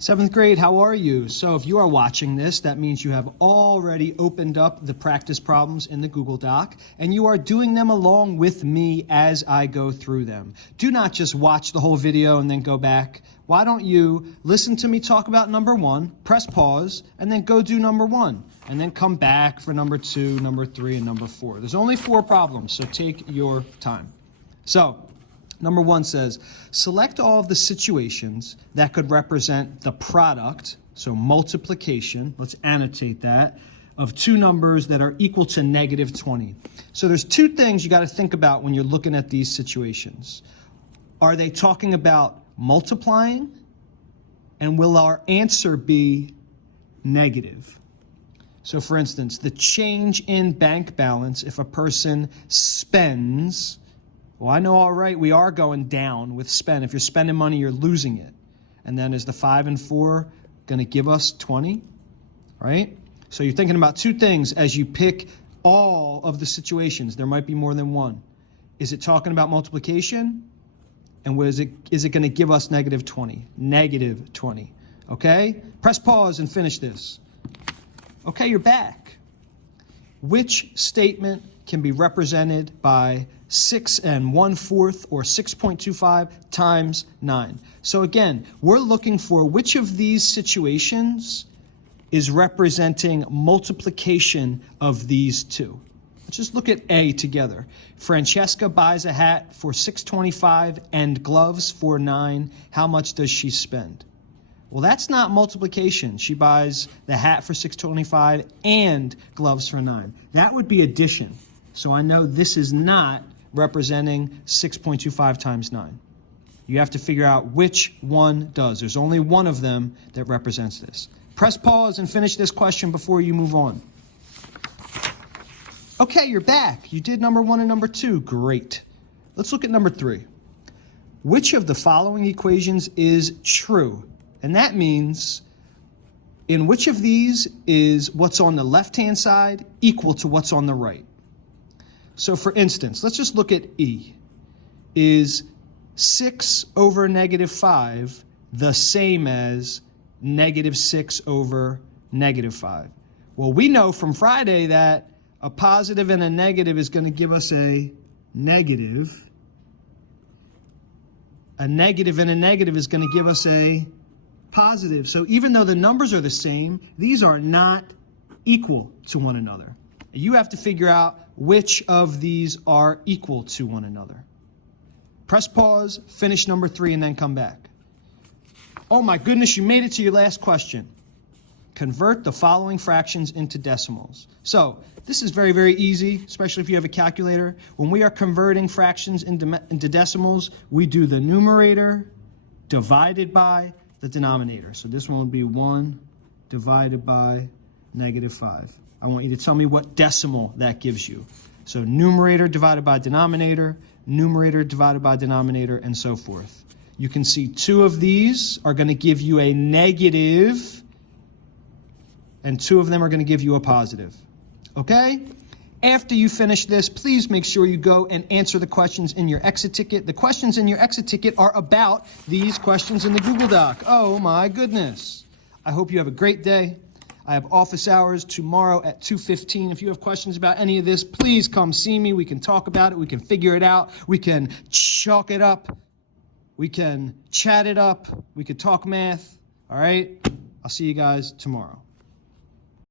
Seventh grade, how are you? So if you are watching this, that means you have already opened up the practice problems in the Google Doc, and you are doing them along with me as I go through them. Do not just watch the whole video and then go back. Why don't you listen to me talk about number one, press pause, and then go do number one, and then come back for number two, number three, and number four. There's only 4 problems, so take your time. So, number one says, select all of the situations that could represent the product, so multiplication, let's annotate that, of 2 numbers that are equal to negative 20. So there's 2 things you got to think about when you're looking at these situations. Are they talking about multiplying? And will our answer be negative? So for instance, the change in bank balance if a person spends. Well, I know, all right, we are going down with spend. If you're spending money, you're losing it. And then is the 5 and 4 going to give us 20, right? So you're thinking about 2 things as you pick all of the situations. There might be more than one. Is it talking about multiplication? And is it going to give us negative 20? Negative 20, okay? Press pause and finish this. Okay, you're back. Which statement can be represented by 6 1/4 or 6.25 times 9. So again, we're looking for which of these situations is representing multiplication of these 2. Let's just look at A together. Francesca buys a hat for $6.25 and gloves for $9. How much does she spend? Well, that's not multiplication. She buys the hat for $6.25 and gloves for $9. That would be addition. So I know this is not representing 6.25 times 9. You have to figure out which one does. There's only one of them that represents this. Press pause and finish this question before you move on. Okay, you're back. You did number 1 and number 2. Great. Let's look at number 3. Which of the following equations is true? And that means in which of these is what's on the left-hand side equal to what's on the right? So for instance, let's just look at E. Is 6 over negative 5 the same as negative 6 over negative 5? Well, we know from Friday that a positive and a negative is going to give us a negative. A negative and a negative is going to give us a positive. So even though the numbers are the same, these are not equal to one another. You have to figure out which of these are equal to one another. Press pause, finish number 3, and then come back. Oh my goodness, you made it to your last question. Convert the following fractions into decimals. So this is very, very easy, especially if you have a calculator. When we are converting fractions into decimals, we do the numerator divided by the denominator. So this one would be 1 divided by negative 5. I want you to tell me what decimal that gives you. So numerator divided by denominator, numerator divided by denominator, and so forth. You can see 2 of these are going to give you a negative, and 2 of them are going to give you a positive. Okay? After you finish this, please make sure you go and answer the questions in your exit ticket. The questions in your exit ticket are about these questions in the Google Doc. Oh my goodness. I hope you have a great day. I have office hours tomorrow at 2:15. If you have questions about any of this, please come see me. We can talk about it. We can figure it out. We can chalk it up. We can chat it up. We can talk math. All right? I'll see you guys tomorrow.